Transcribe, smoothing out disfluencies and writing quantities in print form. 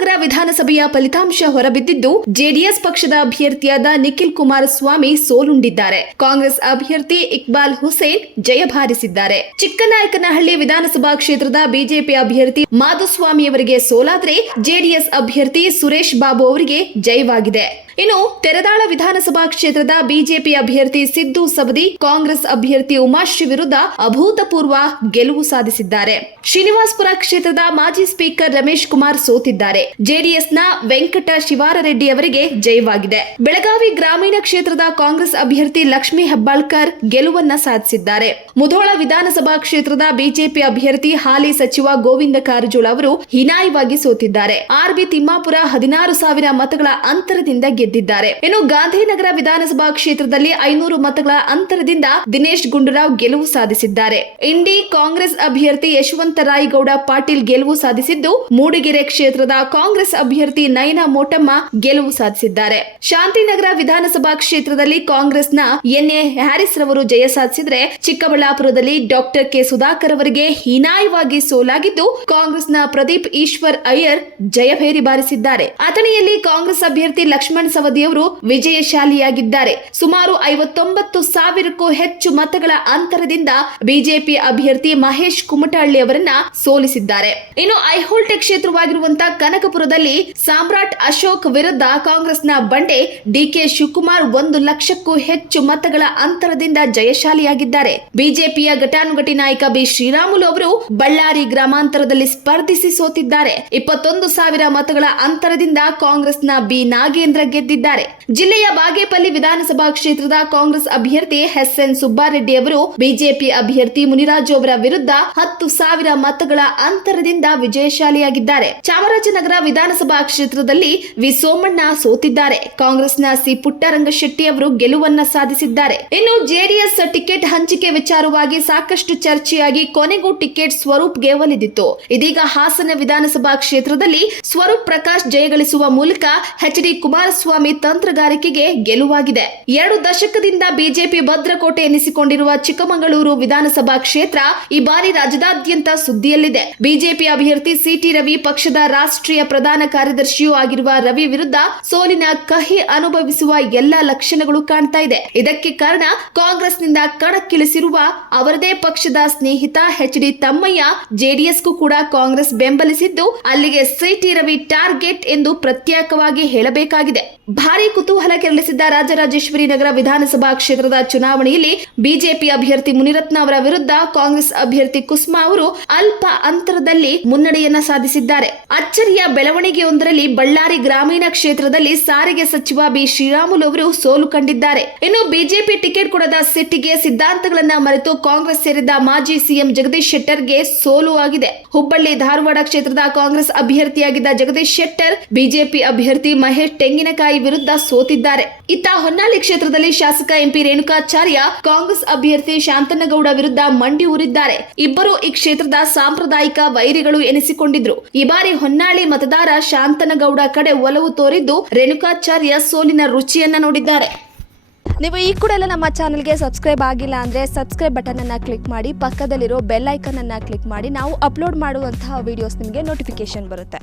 ಶಾಂತಿನಗರ ವಿಧಾನಸಭೆಯ ಫಲಿತಾಂಶ ಹೊರಬಿದ್ದಿದ್ದು ಜೆಡಿಎಸ್ ಪಕ್ಷದ ಅಭ್ಯರ್ಥಿಯಾದ ನಿಖಿಲ್ ಕುಮಾರಸ್ವಾಮಿ ಸೋಲುಂಡಿದ್ದಾರೆ. ಕಾಂಗ್ರೆಸ್ ಅಭ್ಯರ್ಥಿ ಇಕ್ಬಾಲ್ ಹುಸೇನ್ ಜಯಭಾರಿಸಿದ್ದಾರೆ. ಚಿಕ್ಕನಾಯಕನಹಳ್ಳಿ ವಿಧಾನಸಭಾ ಕ್ಷೇತ್ರದ ಬಿಜೆಪಿ ಅಭ್ಯರ್ಥಿ ಮಾಧುಸ್ವಾಮಿಯವರಿಗೆ ಸೋಲಾದರೆ ಜೆಡಿಎಸ್ ಅಭ್ಯರ್ಥಿ ಸುರೇಶ್ ಬಾಬು ಅವರಿಗೆ ಜಯವಾಗಿದೆ. ಇನ್ನು ತೆರದಾಳ ವಿಧಾನಸಭಾ ಕ್ಷೇತ್ರದ ಬಿಜೆಪಿ ಅಭ್ಯರ್ಥಿ ಸಿದ್ದು ಸವದಿ ಕಾಂಗ್ರೆಸ್ ಅಭ್ಯರ್ಥಿ ಉಮಾಶ್ರೀ ವಿರುದ್ಧ ಅಭೂತಪೂರ್ವ ಗೆಲುವು ಸಾಧಿಸಿದ್ದಾರೆ. ಶ್ರೀನಿವಾಸಪುರ ಕ್ಷೇತ್ರದ ಮಾಜಿ ಸ್ಪೀಕರ್ ರಮೇಶ್ ಕುಮಾರ್ ಸೋತಿದ್ದಾರೆ. ಜೆಡಿಎಸ್ನ ವೆಂಕಟ ಶಿವಾರರೆಡ್ಡಿ ಅವರಿಗೆ ಜಯವಾಗಿದೆ. ಬೆಳಗಾವಿ ಗ್ರಾಮೀಣ ಕ್ಷೇತ್ರದ ಕಾಂಗ್ರೆಸ್ ಅಭ್ಯರ್ಥಿ ಲಕ್ಷ್ಮೀ ಹೆಬ್ಬಾಳ್ಕರ್ ಗೆಲುವನ್ನ ಸಾಧಿಸಿದ್ದಾರೆ. ಮುಧೋಳ ವಿಧಾನಸಭಾ ಕ್ಷೇತ್ರದ ಬಿಜೆಪಿ ಅಭ್ಯರ್ಥಿ ಹಾಲಿ ಸಚಿವ ಗೋವಿಂದ ಕಾರಜೋಳ ಅವರು ಹೀನಾಯವಾಗಿ ಸೋತಿದ್ದಾರೆ. ಆರ್ಬಿ ತಿಮ್ಮಾಪುರ 16,000 ಮತಗಳ ಅಂತರದಿಂದ ಗೆದ್ದಿದ್ದಾರೆ. ಇನ್ನು ಗಾಂಧಿನಗರ ವಿಧಾನಸಭಾ ಕ್ಷೇತ್ರದಲ್ಲಿ 500 ಮತಗಳ ಅಂತರದಿಂದ ದಿನೇಶ್ ಗುಂಡೂರಾವ್ ಗೆಲುವು ಸಾಧಿಸಿದ್ದಾರೆ. ಇಂಡಿ ಕಾಂಗ್ರೆಸ್ ಅಭ್ಯರ್ಥಿ ಯಶವಂತರಾಯಗೌಡ ಪಾಟೀಲ್ ಗೆಲುವು ಸಾಧಿಸಿದ್ದು, ಮೂಡಿಗೆರೆ ಕ್ಷೇತ್ರದ ಕಾಂಗ್ರೆಸ್ ಅಭ್ಯರ್ಥಿ ನಯನಾ ಮೋಟಮ್ಮ ಗೆಲುವು ಸಾಧಿಸಿದ್ದಾರೆ. ಶಾಂತಿನಗರ ವಿಧಾನಸಭಾ ಕ್ಷೇತ್ರದಲ್ಲಿ ಕಾಂಗ್ರೆಸ್ನ ಎನ್ಎ ಹ್ಯಾರಿಸ್ ರವರು ಜಯ ಸಾಧಿಸಿದರೆ, ಚಿಕ್ಕಬಳ್ಳಾಪುರದಲ್ಲಿ ಡಾಕ್ಟರ್ ಕೆ ಸುಧಾಕರ್ ಅವರಿಗೆ ಹೀನಾಯವಾಗಿ ಸೋಲಾಗಿದ್ದು, ಕಾಂಗ್ರೆಸ್ನ ಪ್ರದೀಪ್ ಈಶ್ವರ್ ಅಯ್ಯರ್ ಜಯಭೇರಿ ಬಾರಿಸಿದ್ದಾರೆ. ಅಥಣಿಯಲ್ಲಿ ಕಾಂಗ್ರೆಸ್ ಅಭ್ಯರ್ಥಿ ಲಕ್ಷ್ಮಣ್ ಸವದಿಯವರು ವಿಜಯಶಾಲಿಯಾಗಿದ್ದಾರೆ. ಸುಮಾರು 59,000ಕ್ಕೂ ಹೆಚ್ಚು ಮತಗಳ ಅಂತರದಿಂದ ಬಿಜೆಪಿ ಅಭ್ಯರ್ಥಿ ಮಹೇಶ್ ಕುಮಟಹಳ್ಳಿ ಅವರನ್ನ ಸೋಲಿಸಿದ್ದಾರೆ. ಇನ್ನು ಐಹೋಲ್ಟೆ ಕ್ಷೇತ್ರವಾಗಿರುವಂತಹ ಕನಕಪುರದಲ್ಲಿ ಸಾಮ್ರಾಟ್ ಅಶೋಕ್ ವಿರುದ್ಧ ಕಾಂಗ್ರೆಸ್ನ ಬಂಡೆ ಡಿಕೆ ಶಿವಕುಮಾರ್ 1 ಲಕ್ಷಕ್ಕೂ ಹೆಚ್ಚು ಮತಗಳ ಅಂತರದಿಂದ ಜಯಶಾಲಿಯಾಗಿದ್ದಾರೆ. ಬಿಜೆಪಿಯ ಘಟಾನುಘಟಿ ನಾಯಕ ಬಿ ಶ್ರೀರಾಮುಲು ಅವರು ಬಳ್ಳಾರಿ ಗ್ರಾಮಾಂತರದಲ್ಲಿ ಸ್ಪರ್ಧಿಸಿ ಸೋತಿದ್ದಾರೆ. 21,000 ಮತಗಳ ಅಂತರದಿಂದ ಕಾಂಗ್ರೆಸ್ನ ಬಿ ನಾಗೇಂದ್ರ ಗೆದ್ದಿದ್ದಾರೆ. ಜಿಲ್ಲೆಯ ಬಾಗೇಪಲ್ಲಿ ವಿಧಾನಸಭಾ ಕ್ಷೇತ್ರದ ಕಾಂಗ್ರೆಸ್ ಅಭ್ಯರ್ಥಿ ಎಸ್ಎನ್ ಸುಬ್ಬಾರೆಡ್ಡಿ ಅವರು ಬಿಜೆಪಿ ಅಭ್ಯರ್ಥಿ ಮುನಿರಾಜು ಅವರ ವಿರುದ್ಧ 10,000 ಮತಗಳ ಅಂತರದಿಂದ ವಿಜಯಶಾಲಿಯಾಗಿದ್ದಾರೆ. ಚಾಮರಾಜನಗರ ವಿಧಾನಸಭಾ ಕ್ಷೇತ್ರದಲ್ಲಿ ವಿ ಸೋಮಣ್ಣ ಸೋತಿದ್ದಾರೆ. ಕಾಂಗ್ರೆಸ್ನ ಸಿ ಪುಟ್ಟರಂಗಶೆಟ್ಟಿ ಅವರು ಗೆಲುವನ್ನ ಸಾಧಿಸಿದ್ದಾರೆ. ಇನ್ನು ಜೆಡಿಎಸ್ ಟಿಕೆಟ್ ಹಂಚಿಕೆ ವಿಚಾರವಾಗಿ ಸಾಕಷ್ಟು ಚರ್ಚೆಯಾಗಿ ಕೊನೆಗೂ ಟಿಕೆಟ್ ಸ್ವರೂಪ್ಗೆ ಒಲಿದಿತ್ತು. ಇದೀಗ ಹಾಸನ ವಿಧಾನಸಭಾ ಕ್ಷೇತ್ರದಲ್ಲಿ ಸ್ವರೂಪ್ ಪ್ರಕಾಶ್ ಜಯಗಳಿಸುವ ಮೂಲಕ ಎಚ್ಡಿ ಕುಮಾರಸ್ವಾಮಿ ತಂತ್ರಗಾರಿಕೆಗೆ ಗೆಲುವಾಗಿದೆ. 2 ದಶಕದಿಂದ ಬಿಜೆಪಿ ಭದ್ರಕೋಟೆ ಎನಿಸಿಕೊಂಡಿರುವ ಚಿಕ್ಕಮಗಳೂರು ವಿಧಾನಸಭಾ ಕ್ಷೇತ್ರ ಈ ಬಾರಿ ರಾಜ್ಯದಾದ್ಯಂತ ಸುದ್ದಿಯಲ್ಲಿದೆ. ಬಿಜೆಪಿ ಅಭ್ಯರ್ಥಿ ಸಿಟಿ ರವಿ ಪಕ್ಷದ ರಾಷ್ಟ್ರೀಯ ಪ್ರಧಾನ ಕಾರ್ಯದರ್ಶಿಯೂ ಆಗಿರುವ ರವಿ ವಿರುದ್ಧ ಸೋಲಿನ ಕಹಿ ಅನುಭವಿಸುವ ಎಲ್ಲಾ ಲಕ್ಷಣಗಳು ಕಾಣ್ತಾ ಇದೆ. ಇದಕ್ಕೆ ಕಾರಣ ಕಾಂಗ್ರೆಸ್ನಿಂದ ಕಣಕ್ಕಿಳಿಸಿರುವ ಅವರದೇ ಪಕ್ಷದ ಸ್ನೇಹಿತ ಎಚ್ಡಿ ತಮ್ಮಯ್ಯ. ಜೆಡಿಎಸ್ಗೂ ಕೂಡ ಕಾಂಗ್ರೆಸ್ ಬೆಂಬಲಿಸಿದ್ದು, ಅಲ್ಲಿಗೆ ಸಿಟಿ ರವಿ ಟಾರ್ಗೆಟ್ ಎಂದು ಪ್ರತ್ಯೇಕವಾಗಿ ಹೇಳಬೇಕಾಗಿದೆ. ಭಾರಿ ಕುತೂಹಲ ಕೆರಳಿಸಿದ್ದ ರಾಜರಾಜೇಶ್ವರಿ ನಗರ ವಿಧಾನಸಭಾ ಕ್ಷೇತ್ರದ ಚುನಾವಣೆಯಲ್ಲಿ ಬಿಜೆಪಿ ಅಭ್ಯರ್ಥಿ ಮುನಿರತ್ನ ಅವರ ವಿರುದ್ಧ ಕಾಂಗ್ರೆಸ್ ಅಭ್ಯರ್ಥಿ ಕುಸುಮಾ ಅವರು ಅಲ್ಪ ಅಂತರದಲ್ಲಿ ಮುನ್ನಡೆಯನ್ನ ಸಾಧಿಸಿದ್ದಾರೆ. ಅಚ್ಚರಿಯ ಬೆಳವಣಿಗೆಯೊಂದರಲ್ಲಿ ಬಳ್ಳಾರಿ ಗ್ರಾಮೀಣ ಕ್ಷೇತ್ರದಲ್ಲಿ ಸಾರಿಗೆ ಸಚಿವ ಬಿ ಶ್ರೀರಾಮುಲು ಅವರು ಸೋಲು ಕಂಡಿದ್ದಾರೆ. ಇನ್ನು ಬಿಜೆಪಿ ಟಿಕೆಟ್ ಕೊಡದ ಸಿಟ್ಟಿಗೆ ಸಿದ್ಧಾಂತಗಳನ್ನ ಮರೆತು ಕಾಂಗ್ರೆಸ್ ಸೇರಿದ ಮಾಜಿ ಸಿಎಂ ಜಗದೀಶ್ ಶೆಟ್ಟರ್ಗೆ ಸೋಲು ಆಗಿದೆ. ಹುಬ್ಬಳ್ಳಿ ಧಾರವಾಡ ಕ್ಷೇತ್ರದ ಕಾಂಗ್ರೆಸ್ ಅಭ್ಯರ್ಥಿಯಾಗಿದ್ದ ಜಗದೀಶ್ ಶೆಟ್ಟರ್ ಬಿಜೆಪಿ ಅಭ್ಯರ್ಥಿ ಮಹೇಶ್ ತೆಂಗಿನಕಾಯಿ ವಿರುದ್ಧ ಸೋತಿದ್ದಾರೆ. ಇತ್ತ ಹೊನ್ನಾಳಿ ಕ್ಷೇತ್ರದಲ್ಲಿ ಶಾಸಕ ಎಂಪಿ ರೇಣುಕಾಚಾರ್ಯ ಕಾಂಗ್ರೆಸ್ ಅಭ್ಯರ್ಥಿ ಶಾಂತನಗೌಡ ವಿರುದ್ಧ ಮಂಡಿ ಊರಿದ್ದಾರೆ. ಇಬ್ಬರು ಈ ಕ್ಷೇತ್ರದ ಸಾಂಪ್ರದಾಯಿಕ ವೈರಿಗಳು ಎನಿಸಿಕೊಂಡಿದ್ರು. ಈ ಬಾರಿ ಹೊನ್ನಾಳಿ ಮತದಾರ ಶಾಂತನಗೌಡ ಕಡೆ ಒಲವು ತೋರಿದ್ದು, ರೇಣುಕಾಚಾರ್ಯ ಸೋಲಿನ ರುಚಿಯನ್ನ ನೋಡಿದ್ದಾರೆ. ನೀವು ಈ ಕೂಡ ನಮ್ಮ ಚಾನೆಲ್ಗೆ ಸಬ್ಸ್ಕ್ರೈಬ್ ಆಗಿಲ್ಲ ಅಂದರೆ ಸಬ್ಸ್ಕ್ರೈಬ್ ಬಟನ್ ಅನ್ನು ಕ್ಲಿಕ್ ಮಾಡಿ, ಪಕ್ಕದಲ್ಲಿರೋ ಬೆಲ್ ಐಕನ್ ಅನ್ನು ಕ್ಲಿಕ್ ಮಾಡಿ. ನಾವು ಅಪ್ಲೋಡ್ ಮಾಡುವಂತಹ ವಿಡಿಯೋಸ್ ನಿಮಗೆ ನೋಟಿಫಿಕೇಶನ್ ಬರುತ್ತೆ.